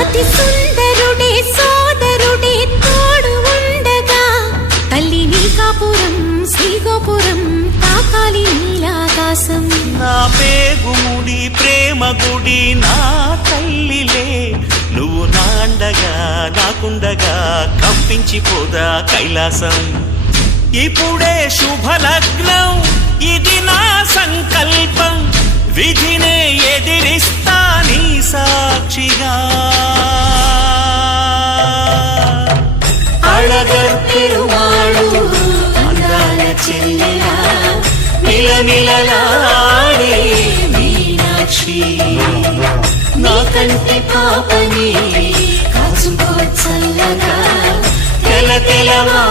అతి సుందరుడే సోదరుడే తోడు ఉండగా తల్లి నీ కాపురం శ్రీగోపురం తాకాలి నీలాకాశం. నా పేగుముడి ప్రేమ గుడి నా తల్లిలే, నువ్వు నాండగా నాకుండగా కంపించిపోదా కైలాసం. ఇప్పుడే శుభలగ్నం ఇది నా సంకల్పం, విధినే ఎదిరిస్తా నీ సాక్షిగా. అళగర్ పెరుమాళు అందాల చెల్లెలా మిలమిలలాడే మీనాక్షి, నీ కంటి పాపని కాచుకో చల్లగా తెల తెలవా